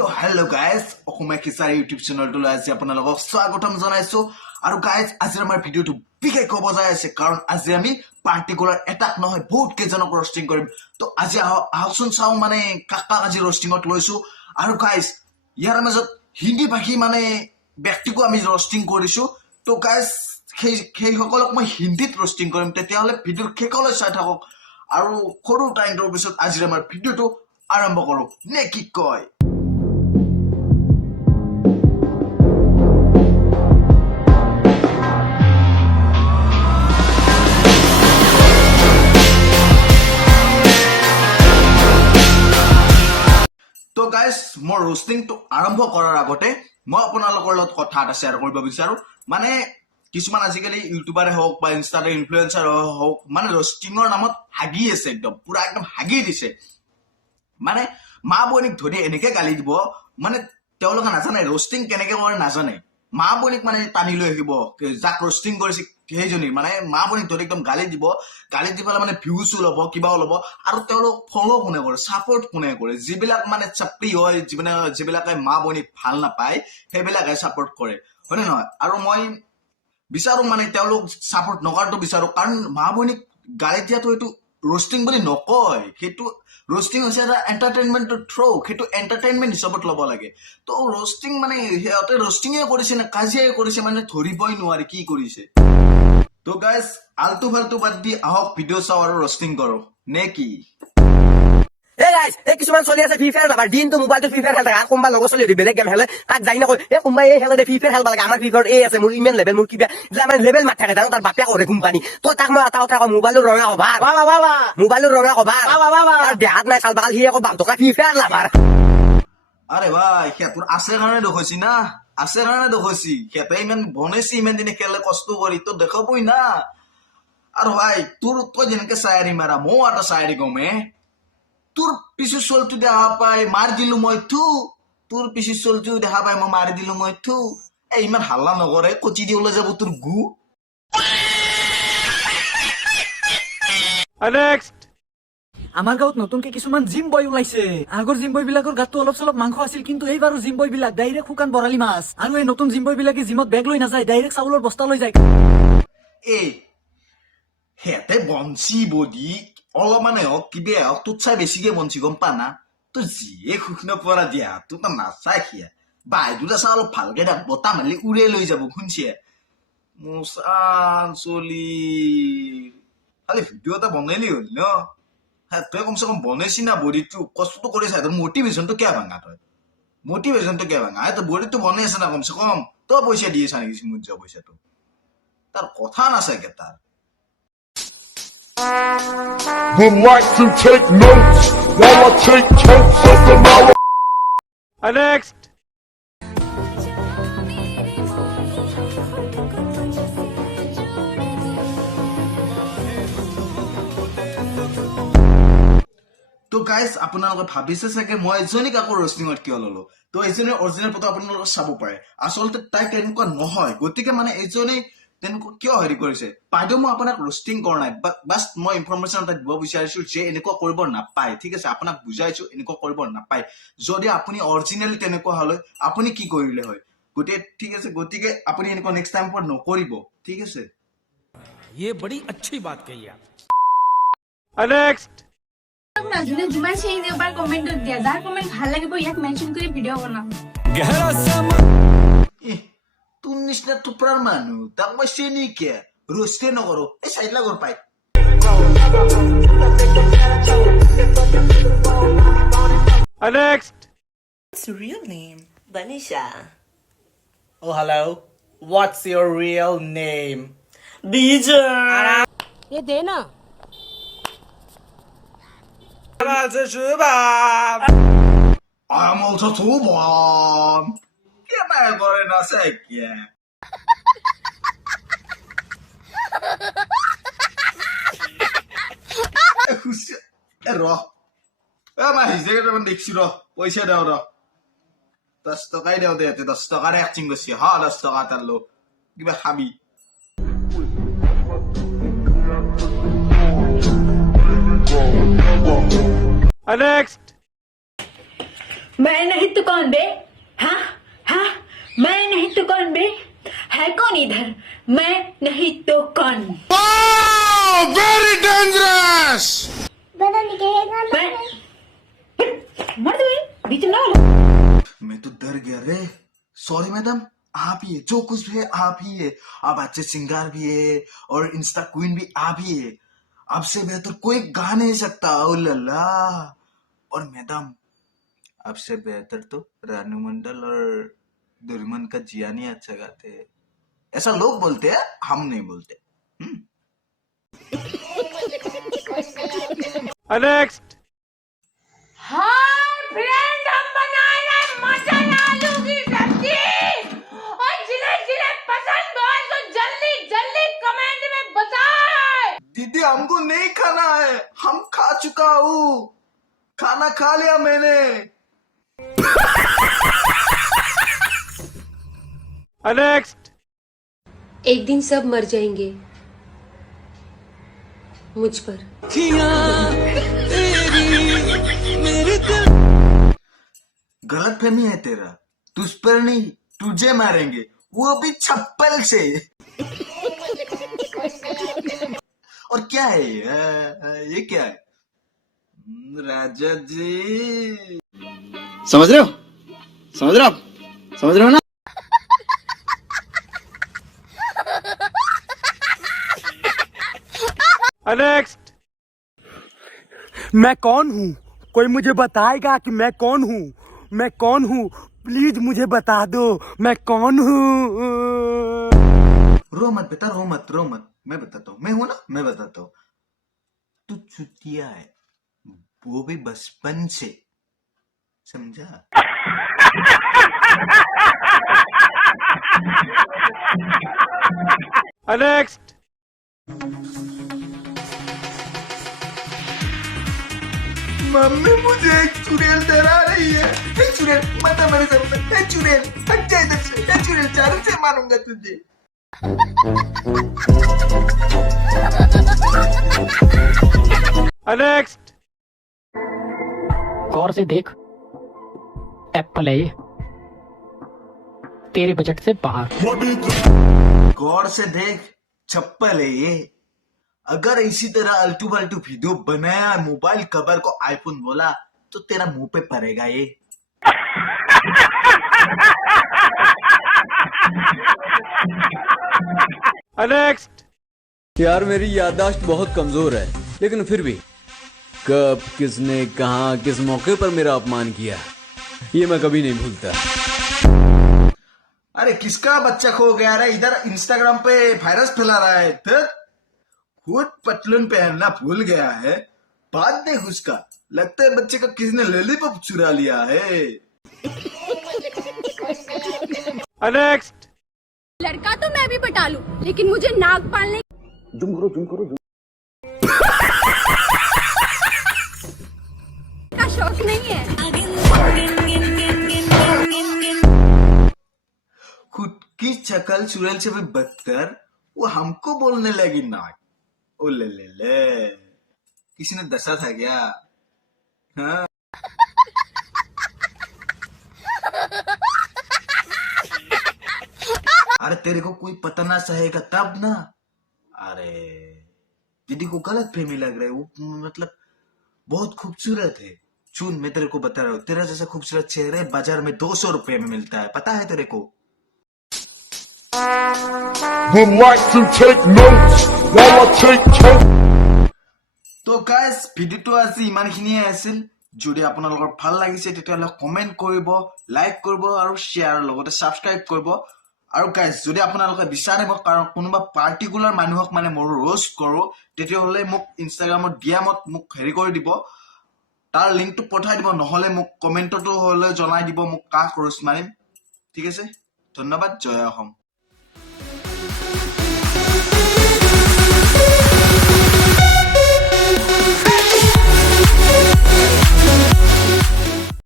তো hello' guys অসমীয়া khichari YouTube চেনেলটো লৈ আজি আপোনালোকক স্বাগতম জনাইছো আৰু গাইজ আজিৰ আমাৰ ভিডিঅ'টো বিশেষ হ'ব যাই আছে কাৰণ আজি আমি পাৰ্টিকুলাৰ এটাক নহয় বহুত কেইজনক ৰষ্টিং কৰিম তো আজি আহকচোন চাওঁ মানে কাক আজি ৰষ্টিঙত লৈছো আৰু গাইজ ইয়াৰ মাজত হিন্দী ভাষী মানে ব্যক্তিকো আমি ৰষ্টিং কৰিছো তো গাইজ সেইসকলক মই হিন্দীত ৰষ্টিং কৰিম তেতিয়াহ'লে ভিডিঅ'ৰ শেষলৈ চাই থাকক আৰু সৰু টাইমৰ পিছত আজিৰ আমাৰ ভিডিঅ'টো আৰম্ভ কৰো নে কি কয় তো গাইজ মই ৰষ্টিংটো আৰম্ভ কৰাৰ আগতে মই আপোনালোকৰ লগত কথা এটা শ্বেয়াৰ কৰিব বিচাৰো মানে কিছুমান আজিকালি ইউটিউবাৰে হওক বা ইনষ্টাতে ইনফ্লুৱেঞ্চাৰ হওক মানে ৰষ্টিঙৰ নামত হাগি আছে একদম পুৰা একদম হাগি দিছে মানে মা বনিক ধৰি এনেকে গালি দিব মানে তেওঁলোকে নাজানে ৰষ্টিং কেনেকে কৰে নাজানে মা বনিক মানে টানি লৈ আহিব যাক ৰষ্টিং কৰিছে সেইজনীৰ মানে মা বনিক ধৰি একদম গালি দি পেলাই মানে ভিউজো ল'ব কিবাও ল'ব আৰু তেওঁলোক ফলো কোনে কৰে ছাপৰ্ট কোনে কৰে যিবিলাক মানে চাপৰি হয় যিবিলাকে মা বনিক ভাল নাপায় সেইবিলাকে ছাপৰ্ট কৰে হয়নে নহয় আৰু মই বিচাৰো মানে তেওঁলোক ছাপৰ্ট নকৰাটো বিচাৰো কাৰণ মা বনিক গালি দিয়াটো এইটো ৰষ্টিং বুলি নকয় সেইটো ৰষ্টিং হৈছে এটা এণ্টাৰটেইনমেণ্টৰ থ্ৰু সেইটো এণ্টাৰটেইনমেণ্ট হিচাপত ল'ব লাগে তো ৰষ্টিং মানে সিহঁতে ৰষ্টিঙে কৰিছে নে কাজিয়াই কৰিছে মানে ধৰিবই নোৱাৰি কি কৰিছে তো গাইজ আলটু ফালটু বাদ দি আহক ভিডিঅ' চাওঁ আৰু ৰষ্টিং কৰো নে কি কিছুমান চলি আছে ফ্ৰী ফায়াৰ যাবাৰ দিনটো মোবাইলটো ফ্ৰী ফায়াৰ খেল থাকে আৰু কোনোবা লগৰ চলি বেলেগ গেম খেলে তাক যাই নকয় কোনোবাই এই খেলে ফ্ৰী ফায়াৰ খেলব লাগে আমাৰ ফ্ৰী ফায়াৰ এই আছে মোৰ ইমান লেভেল মোৰ কিবা মানে লেভেল মাত থাকে তাৰ বাপে কৰে কোম্পানী তো তাক মই এটা কথা কওঁ মোবাইলৰ ৰঙা কভাৰ মোবাইলৰ ৰঙা কভাৰ তাৰ দেহাত নাই চাল বাল সি আকৌ বাপ টকা ফ্ৰী ফায়াৰ লাভাৰ আৰে ভাই সিহঁতৰ আছে কাৰণে দেখুৱাইছি না আছে কাৰণে দেখুৱাইছি সিহঁতে ইমান বনাইছি ইমান দিনে খেলে কষ্ট কৰি তো দেখাবই না আৰু ভাই তই যেনেকে চায়াৰী মাৰা ময়ো এটা চায়াৰী গমে তোৰ পিছু চলটো দেখা পাই মাৰ দিলো মই তোৰ পিছু চলটো দেখা পাই মই মাৰি দিলো মই ইমান হাল্লা নকৰে কচি দি ওলাই যাব তোৰ গু আমাৰ গাঁৱত নতুনকে কিছুমান জিম বয় ওলাইছে আগৰ জিম বয় বিলাকৰ গাতটো অলপ চলপ মাংস আছিল কিন্তু এইবাৰো জিম বয় বিলাক ডাইৰেক্ট শুকান বৰালি মাছ আৰু এই নতুন জিম বয় বিলাকে জিমত বেগ লৈ নাযায় ডাইৰেক্ট চাউলৰ বস্তা লৈ যায় সিহঁতে বঞ্চি বডি অলপমানে হওক কিবা হওক তোত চাই বেছিকে বঞ্চি গম পা না তোৰ যিয়ে সুখ নপৰা দিয়া তোৰ তাৰ নাচাই সিয়া বাইদুটা চা অলপ ভালকে দেখ বতাহ মাৰিলে উৰে লৈ যাব শুনছে মোচান চলি খালি ভিডিঅ' এটা বনাইলি হ'ল ন তই কমচে কম বনাইছি না বডিটো কষ্টটো কৰিছা তোৰ মটিভেশ্যনটো কিয় ভাঙা তই তই বডিটো বনাই আছে না কমচে কম তই পইচা দি আছা নেকি মোৰ যোৱা পইচাটো তাৰ কথা নাচাগে তাৰ Would like to take notes while I take totes of the mouth. Next. তো গাইজ আপোনালোকে ভাবিছে চাগে মই এজনীক আকৌ ৰষ্টিঙত কিয় ললো তো এজনীৰ অৰিজিনেল ফটো আপোনালোকে চাব পাৰে আচলতে তাই তেনেকুৱা নহয় গতিকে মানে এজনী তেনেকুৱা কিয় হেৰি কৰিছে বাইদেউ মই আপোনাক ৰষ্টিং কৰা নাই বাছ মই ইনফৰমেশ্যন এটা দিব বিচাৰিছো যে এনেকুৱা কৰিব নাপায় ঠিক আছে আপোনাক বুজাইছো এনেকুৱা কৰিব নাপায় যদি আপুনি অৰিজিনেলি তেনেকুৱা হলে আপুনি কি কৰিলে হয় গতিকে আপুনি এনেকুৱা নেক্সট টাইম পৰা নকৰিব ঠিক আছে ये बड़ी अच्छी बात कही आप नेक्स्ट যোনে যিমান সেই এবাৰ কমেন্টত দিয়া যাৰ কমেন্ট ভাল লাগিব ইয়াক মেনশন কৰি ভিডিঅ' বনাম তোৰ নিচিনা টুপৰাৰ মানুহ তাক মই চিনি কিয় ৰষ্টে নকৰো এই চাইড লাগৰ পাই next What's your real name? Banisha. Oh, hello. What's your real name? DJ. ये दे ना I'm also too bomb. ¿Qué me gore no sé quién? Ro. Ama hice que te dixi ro. Poise daw ro. 10 টাকাই দাও দে 10 টাকার acting করছি হ্যাঁ 10 টাকা তারলো কিবা খাবি Next. मैं नहीं तो कौन बे? हाँ हाँ, मैं नहीं तो कौन बे? है कौन इधर? मैं नहीं तो कौन? Very dangerous! मर दो बीच में ना बोलो। मैं तो डर गया रे। सॉरी मैडम, आप ही है, जो कुछ भी है आप ही है। आप अच्छे सिंगर भी है और इंस्टा क्वीन भी आप ही है। आपसे बेहतर कोई गा नहीं सकता। ओ लल्ला। और मैडम, आपसे बेहतर तो रानू मंडल और दुर्मन का जियानी अच्छा गाते हैं। ऐसा लोग बोलते हैं, हम नहीं बोलते। नेक्स्ट। हाय फ्रेंड, हम बना रहे मटन आलू की सब्जी और जिन्हें पसंद हो तो जल्दी जल्दी कमेंट में बताएं। दीदी, हमको नहीं खाना है, हम खा चुका हूँ। खाना खा लिया मैंने। नेक्स्ट। एक दिन सब मर जाएंगे मुझ पर। गलत फहमी है तेरा। तुझ पर नहीं, तुझे मारेंगे, वो भी चप्पल से। और क्या है ये क्या है? राजा जी, समझ रहे हो? समझ रहे हो आप? समझ रहे हो ना? नेक्स्ट। मैं कौन हूँ? कोई मुझे बताएगा कि मैं कौन हूँ? मैं कौन हूँ? प्लीज मुझे बता दो, मैं कौन हूँ? रो मत बेटा, रो मत, रो मत। मैं बताता हूँ, मैं हूं ना, मैं बताता हूँ। तू चुतिया है, वो भी बचपन से। समझा? नेक्स्ट। मम्मी मुझे एक चुड़ैल डरा रही है। एक चुड़ैल, मत आ मेरे सामने। एक चुड़ैल, हट जा इधर से। एक चुड़ैल, चारों से मारूंगा तुझे। नेक्स्ट। गौर से देख, एप्पल है ये, तेरे बजट से बाहर। गौर से देख, चप्पल है ये। अगर इसी तरह अल्टू फाल्टू वीडियो बनाया, मोबाइल कवर को आईफोन बोला, तो तेरा मुंह पे पड़ेगा ये। नेक्स्ट। यार मेरी याददाश्त बहुत कमजोर है, लेकिन फिर भी कब, किसने, कहा, किस मौके पर मेरा अपमान किया, ये मैं कभी नहीं भूलता। अरे किसका बच्चा खो गया रे? इधर इंस्टाग्राम पे वायरस फैला रहा है। खुद पतलून पहनना भूल गया है। बात देख उसका, लगता है बच्चे का किसी ने लॉलीपॉप चुरा लिया है। नेक्स्ट। लड़का तो मैं भी पटा लूं, लेकिन मुझे नाक पालने का शौक नहीं है। खुद की शक्ल चुड़ैल से भी बदतर, वो हमको बोलने लगी नाक। ओ ले, किसी ने दसा था क्या? हाँ? अरे तेरे को कोई पता ना सहेगा तब ना। अरे दीदी को गलत फहमी लग रहा है, वो मतलब बहुत खूबसूरत है। सुन, मैं तेरे को बता रहा हूँ, तेरा जैसा खूबसूरत चेहरे बाजार में 200 रुपए में मिलता है, पता है तेरे को? Would like to take notes while I take toke. তো গাইজ, ভিডিঅ'টো আজি ইমানখিনিয়ে আছিল। যদি আপোনালোকৰ ভাল লাগিছে তেতিয়াহ'লে কমেণ্ট কৰিব, লাইক কৰিব আৰু শ্বেয়াৰ, লগতে ছাবস্ক্ৰাইব কৰিব। আৰু গাইজ, যদি আপোনালোকে বিচাৰে মোক কোনোবা পাৰ্টিকুলাৰ মানুহক মানে মোৰ ৰোষ্ট কৰোঁ, তেতিয়াহ'লে মোক ইনষ্টাগ্ৰামত ডিএমত মোক হেৰি কৰি দিব, তাৰ লিংকটো পঠাই দিব, নহ'লে মোক কমেণ্টতো হ'লে জনাই দিব মোক কাক ৰোষ্ট মাৰিম। ঠিক আছে, ধন্যবাদ। জয় অসম।